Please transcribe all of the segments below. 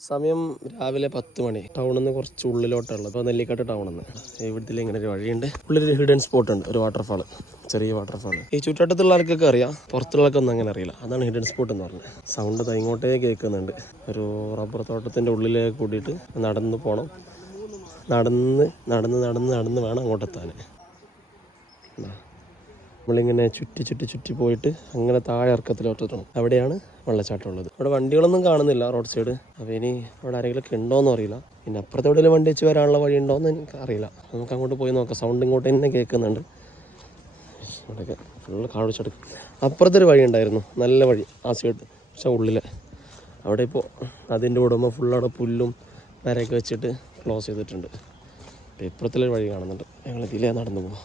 സമയം രാവിലെ പത്ത് മണി. ടൗണിൽ നിന്ന് കുറച്ച് ഉള്ളിലോട്ടുള്ളത് അപ്പോൾ നെല്ലിക്കാട്ട് ടൗണിൽ നിന്ന് ഇവിടുത്തെ ഇങ്ങനെ ഒരു വഴിയുണ്ട്. ഒരു ഹിഡൻ സ്പോട്ട് ഉണ്ട്. ഒരു വാട്ടർഫാൾ ചെറിയ വാട്ടർഫാൾ ഈ ചുറ്റുവട്ടത്തുള്ള ആൾക്കൊക്കെ അറിയാം. പുറത്തുള്ളവർക്കൊന്നും അങ്ങനെ അറിയില്ല. അതാണ് ഹിഡൻ സ്പോട്ട് എന്ന് പറഞ്ഞത്. സൗണ്ട് ഇങ്ങോട്ടേ കേൾക്കുന്നുണ്ട്. ഒരു റബ്ബർ തോട്ടത്തിന്റെ ഉള്ളിലേക്ക് കൂടിയിട്ട് നടന്ന് പോകണം നടന്ന് നടന്ന് നടന്ന് നടന്ന് വേണം അങ്ങോട്ടെത്താൻ. ഇതാ. നമ്മളിങ്ങനെ ചുറ്റി ചുറ്റി ചുറ്റി പോയിട്ട് അങ്ങനെ താഴെ ഇറക്കത്തിലോട്ടെത്തണം അവിടെയാണ് വെള്ളച്ചാട്ടം ഉള്ളത്. അവിടെ വണ്ടികളൊന്നും കാണുന്നില്ല റോഡ് സൈഡ് അപ്പോൾ ഇനി അവിടെ ആരെങ്കിലുമൊക്കെ ഉണ്ടോയെന്ന് അറിയില്ല. പിന്നെ അപ്പുറത്തെ എവിടെയെങ്കിലും വണ്ടി വെച്ച് വരാനുള്ള വഴി ഉണ്ടോയെന്ന് എനിക്ക് അറിയില്ല. നമുക്ക് അങ്ങോട്ട് പോയി നോക്കാം. സൗണ്ട് ഇങ്ങോട്ട് തന്നെ കേൾക്കുന്നുണ്ട്. ഇവിടെയൊക്കെ ഫുള്ള് കാഴ്ചെടുക്കും അപ്പുറത്തൊരു വഴി ഉണ്ടായിരുന്നു. നല്ല വഴി ആ സൈഡ് പക്ഷെ ഉള്ളിലെ. അവിടെ ഇപ്പോൾ അതിന്റെ ഉടമ ഫുൾ അവിടെ പുല്ലും വരെയൊക്കെ വെച്ചിട്ട് ക്ലോസ് ചെയ്തിട്ടുണ്ട്. ഇപ്പുറത്തിലൊരു വഴി കാണുന്നുണ്ട്. ഞങ്ങൾ ഇതിലേ നടന്നു പോകാം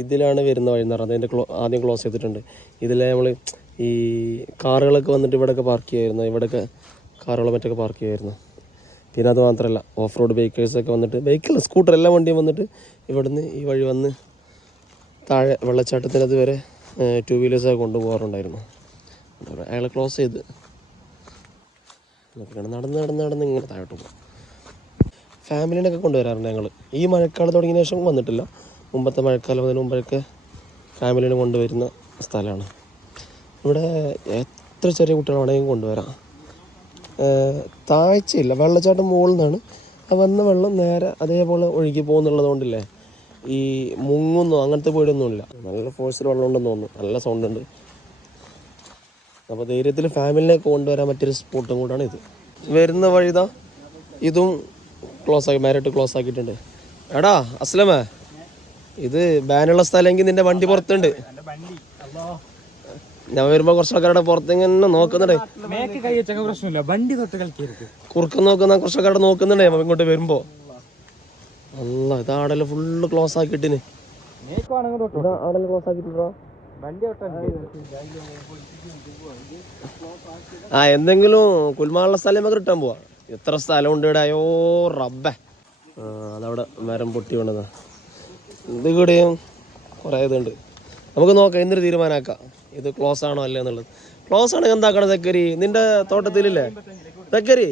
ഇതിലാണ് വരുന്ന വഴി എന്ന് പറഞ്ഞത്. അതിന്റെ ക്ലോ ആദ്യം ക്ലോസ് ചെയ്തിട്ടുണ്ട്. ഇതിലെ നമ്മൾ ഈ കാറുകളൊക്കെ വന്നിട്ട് ഇവിടെയൊക്കെ പാർക്ക് ചെയ്യുമായിരുന്നു ഇവിടെയൊക്കെ കാറുകൾ മറ്റൊക്കെ പാർക്ക് ചെയ്യുമായിരുന്നു പിന്നെ അത് മാത്രമല്ല ഓഫ് റോഡ് ബൈക്കേഴ്സൊക്കെ വന്നിട്ട് ബൈക്കല്ല സ്കൂട്ടർ എല്ലാ വണ്ടിയും വന്നിട്ട് ഇവിടുന്ന് ഈ വഴി വന്ന് താഴെ വെള്ളച്ചാട്ടത്തിനത് വരെ ടു വീലേഴ്സൊക്കെ കൊണ്ടുപോകാറുണ്ടായിരുന്നു. അയാളെ ക്ലോസ് ചെയ്ത്. നടന്ന് നടന്ന് നടന്ന് ഇങ്ങനെ താഴോട്ട് പോകും ഫാമിലിനൊക്കെ കൊണ്ടുവരാറുണ്ട് ഞങ്ങൾ ഈ മഴക്കാലം തുടങ്ങിയ ശേഷം വന്നിട്ടില്ല. മുമ്പത്തെ മഴക്കാലം അതിന് മുമ്പൊക്കെ ഫാമിലിനെ കൊണ്ടുവരുന്ന സ്ഥലമാണ്. ഇവിടെ എത്ര ചെറിയ കുട്ടികൾ വേണമെങ്കിലും കൊണ്ടുവരാം. താഴ്ചയില്ല. വെള്ളച്ചാട്ടം മുകളിൽ നിന്നാണ് വന്ന വെള്ളം നേരെ അതേപോലെ ഒഴുകി പോകുന്നുള്ളത് കൊണ്ടില്ലേ? ഈ മുങ്ങുന്നോ അങ്ങനത്തെ പേടിയൊന്നുമില്ല നല്ല ഫോഴ്സിൽ വെള്ളം ഉണ്ടെന്ന് തോന്നുന്നു. നല്ല സൗണ്ട് ഉണ്ട് അപ്പോൾ ധൈര്യത്തിൽ ഫാമിലിനെ കൊണ്ടുവരാൻ പറ്റിയൊരു സ്പോട്ടും കൂടാണ് ഇത്. വരുന്ന വഴിതാ ഇതും ക്ലോസ് ആക്കി മാരിട്ട് ക്ലോസ് ആക്കിയിട്ടുണ്ട് എടാ അസ്ലമേ. ഇത് ബാനുള്ള സ്ഥലമെങ്കിൽ നിന്റെ വണ്ടി പുറത്തുണ്ട്. ഞാൻ വരുമ്പോ കുറച്ച് ആൾക്കാരുടെ പുറത്തിങ്ങനെ നോക്കുന്നുണ്ടേ. പ്രശ്നമില്ല. വണ്ടി തൊട്ട് കളിക്കരുത്. കുറുക്കം നോക്കുന്ന കുറച്ച് ആൾക്കാരുടെ നോക്കുന്നുണ്ടേ ഇങ്ങോട്ട് വരുമ്പോ. അല്ല ഇതാടൽ ഫുള്ള് ക്ലോസ് ആക്കിട്ടിന് ഇതാ ആടൽ ക്ലോസ് ആ എന്തെങ്കിലും കുൽമാളുള്ള സ്ഥലം കിട്ടാൻ പോവാ. എത്ര സ്ഥലം ഉണ്ട് ഇവിടെ? അയ്യോ റബ്ബേ. അതവിടെ മരം പൊട്ടി വീണതാ. ഇത് ഇവിടെയും കുറേ ഇതുണ്ട്. നമുക്ക് നോക്കാം എന്തൊരു തീരുമാനമാക്കാം? ഇത് ക്ലോസ് ആണോ അല്ലേ എന്നുള്ളത്. ക്ലോസ് ആണെങ്കിൽ എന്താക്കണം തെക്കരി നിന്റെ തോട്ടത്തിലില്ലേ? തെക്കരി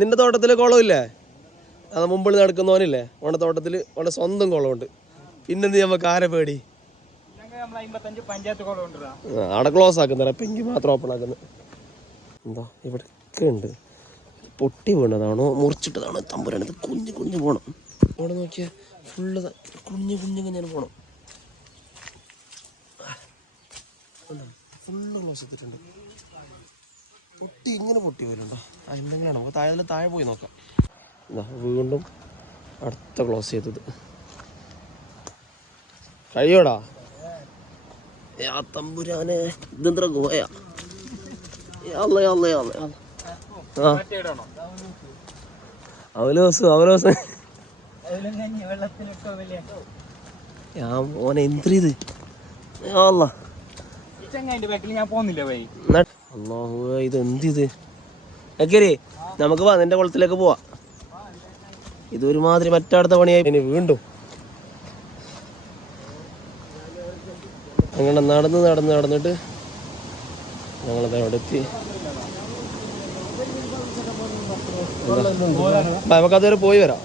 നിന്റെ തോട്ടത്തിൽ കുളമില്ലേ അത് മുമ്പിൽ നടക്കുന്നവനില്ലേ? അവന്റെ തോട്ടത്തിൽ അവന്റെ സ്വന്തം കുളമുണ്ട് പിന്നെന്ത് നമുക്ക് ആരെ പേടി? അവിടെ ക്ലോസ് ആക്കുന്നില്ല പെങ്കി മാത്രം ഓപ്പൺ ആക്കുന്നത്. എന്താ ഇവിടെയൊക്കെ ഉണ്ട്. പൊട്ടി വീണതാണോ? മുറിച്ചിട്ടതാണോ? തമ്പുരാണ് ഇത് കുഞ്ഞു കുഞ്ഞു പോണം. അവിടെ നോക്കിയാൽ ഫുള്ള് കുഞ്ഞു കുഞ്ഞു പോണം ഫുള്ള് ക്ലോസ് പൊട്ടി ഇങ്ങനെ പൊട്ടി വരുന്നുണ്ടോ? ആ എന്തെങ്കിലും നമുക്ക് താഴെ താഴെ പോയി നോക്കാം. വീണ്ടും അടുത്ത ക്ലോസ് ചെയ്തത്. കഴിയോടാ? ആ തമ്പുരാനെ ഇതെന്താ ഗോയ? അവലോസ് അവലോസ് ഞാൻ അള്ളാഹു ഇത് എന്തിത്? നമുക്ക് വാ നിന്റെ കുളത്തിലേക്ക് പോവാ. ഇത് ഒരുമാതിരി മറ്റടുത്ത പണിയായി. പിന്നെ വീണ്ടും. അങ്ങനെ നടന്ന് നടന്ന് നടന്നിട്ട് ഞങ്ങളത് അവിടെ എത്തി. നമുക്കതുവരെ നമുക്ക് പോയി വരാം.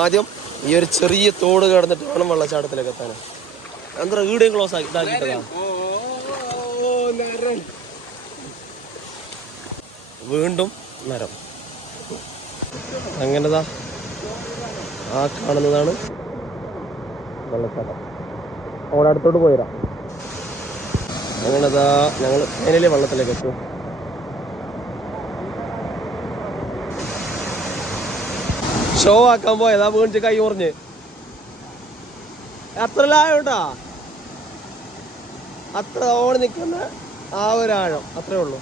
ആദ്യം ഈ ഒരു ചെറിയ തോട് കടന്നിട്ട് വേണം വെള്ളച്ചാട്ടത്തിലേക്ക് എത്താൻ എന്താ വീടും ക്ലോസ് ആക്കി ഇതാക്കിട്ടതാ വീണ്ടും നരം. അങ്ങനെതാ. ആ കാണുന്നതാണ് വെള്ളച്ചാട്ടം. അവിടെ അടുത്തോട്ട് പോയിരാ. അങ്ങനെതാ ഞങ്ങൾ ഫൈനലി വെള്ളത്തിലേക്ക് എത്തും. ഷോ ആക്കാൻ പോയതാ വീണിച്ച് കൈ മുറിഞ്ഞ്. അത്ര ലായോട്ടാ അത്ര ഓടി നിൽക്കുന്ന ആ ഒരു ആഴം അത്രേ ഉള്ളൂ.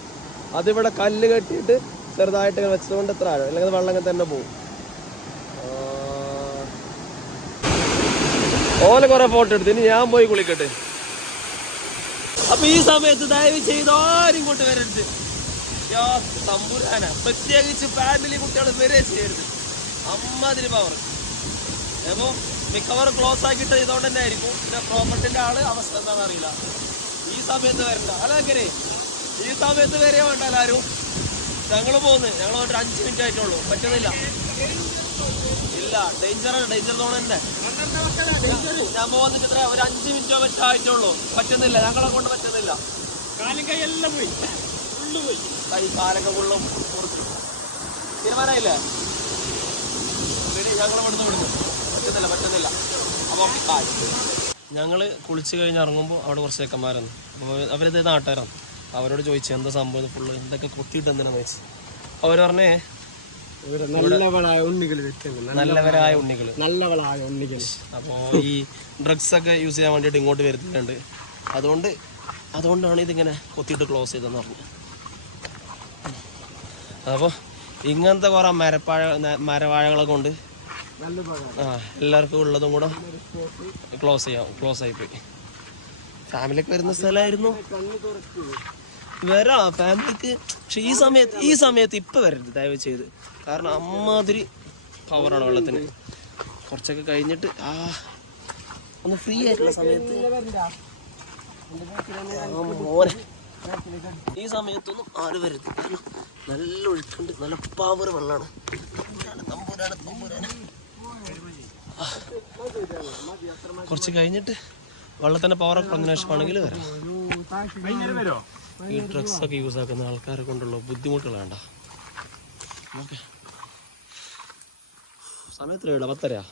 അതിവിടെ കല്ല് കെട്ടിയിട്ട് ചെറുതായിട്ട് വെച്ചതുകൊണ്ട് എത്ര ആഴം അല്ലെങ്കിൽ വെള്ളം തന്നെ ആ. ഓലെ കുറെ ഫോട്ടോ എടുത്ത് ഇനി ഞാൻ പോയി കുളിക്കട്ടെ. അപ്പൊ ഈ സമയത്ത് ദയവ് ചെയ്ത് ആരും ഇങ്ങോട്ട് വരരുത്. തമ്പുരാന. പ്രത്യേകിച്ച് ഫാമിലി കുട്ടികൾ വരെ ചെയ്യരുത് അമ്മാതിരി പവർ അപ്പോൾ മിക്കവാറും ക്ലോസ് ആക്കിയിട്ട് ഇതുകൊണ്ട് തന്നെ ആയിരിക്കും പിന്നെ പ്രോപ്പർട്ടിന്റെ ആൾ അവസ്ഥ എന്താണെന്ന് അറിയില്ല. ഈ സമയത്ത് വരണ്ട. അല്ലേ ഈ സമയത്ത് വരെ വേണ്ട എല്ലാവരും ഞങ്ങൾ പോകുന്നു ഞങ്ങൾ ഒരു അഞ്ച് മിനിറ്റ് ആയിട്ടുള്ളൂ. പറ്റുന്നില്ല. ഇല്ല ഡേഞ്ചർ ഡേഞ്ചർ സോൺ തന്നെ. ഞാൻ പോകുന്നിട്ട് ഇത്ര ഒരു അഞ്ച് മിനിറ്റോ മറ്റോ ആയിട്ടുള്ളൂ. പറ്റുന്നില്ല. ഞങ്ങളെ കൊണ്ട് പറ്റുന്നില്ല. കാലും കൈയെല്ലാം പോയി. ഫുള്ള് പോയി. കൈ കാലൊക്കെ ഫുള്ളും തീരുമാനമായില്ലേ? ഞങ്ങൾ ഇവിടുന്ന് വിടുന്നു പറ്റുന്നില്ല പറ്റുന്നില്ല അപ്പം ഞങ്ങൾ കുളിച്ച് കഴിഞ്ഞ് ഇറങ്ങുമ്പോൾ അവിടെ കുറച്ച് ചെക്കന്മാരാണ് അപ്പോൾ അവരിത് നാട്ടുകാരാണ്. അവരോട് ചോദിച്ചു എന്താ സംഭവം ഫുള്ള് എന്തൊക്കെ കൊത്തിയിട്ട് എന്തിനാന്ന് ചോദിച്ചു അവർ പറഞ്ഞേ നല്ലവളായ ഉണ്ണികൾ നല്ലവരായ ഉണ്ണികൾ നല്ലവളായ ഉണ്ണികൾ അപ്പോൾ ഈ ഡ്രഗ്സ് ഒക്കെ യൂസ് ചെയ്യാൻ വേണ്ടിയിട്ട് ഇങ്ങോട്ട് വരുന്നുണ്ട്. അതുകൊണ്ട് അതുകൊണ്ടാണ് ഇതിങ്ങനെ കൊത്തിയിട്ട് ക്ലോസ് ചെയ്തെന്ന് പറഞ്ഞു. അപ്പോൾ ഇങ്ങനത്തെ കുറേ മരപ്പാഴ മരവാഴകളൊക്കെ മരവാഴകളെ കൊണ്ട് നല്ല ഉപകാരം ആ എല്ലാവർക്കും ഉള്ളതും കൂടെ ക്ലോസ് ചെയ്യാം ക്ലോസ് ആയിപ്പോയി ഫാമിലിക്ക് വരുന്ന സ്ഥലമായിരുന്നു. വരാ ഫാമിലിക്ക് പക്ഷെ ഈ സമയത്ത് ഈ സമയത്ത് ഇപ്പം വരരുത് ദയവ് ചെയ്ത്. കാരണം അമ്മാതിരി പവറാണ് വെള്ളത്തിന്. കുറച്ചൊക്കെ കഴിഞ്ഞിട്ട് ആ ഒന്ന് ഫ്രീ ആയിട്ടുള്ള സമയത്ത്. ഈ സമയത്തൊന്നും ആര് വരരുത്. നല്ല ഒഴുക്കുണ്ട് നല്ല പവർ വെള്ളമാണ്. തമ്പൂരാണ് തമ്പൂരാണ് ആ. കുറച്ച് കഴിഞ്ഞിട്ട് വെള്ളത്തിന്റെ പവർ കുറഞ്ഞ ശേഷമാണെങ്കിൽ വരാം. ഈ ഡ്രഗ്സ് ഒക്കെ യൂസ് ആക്കുന്ന ആൾക്കാരെ കൊണ്ടുള്ള ബുദ്ധിമുട്ടുകൾ വേണ്ട ഓക്കെ സമയത്തില്ല പത്തരയാ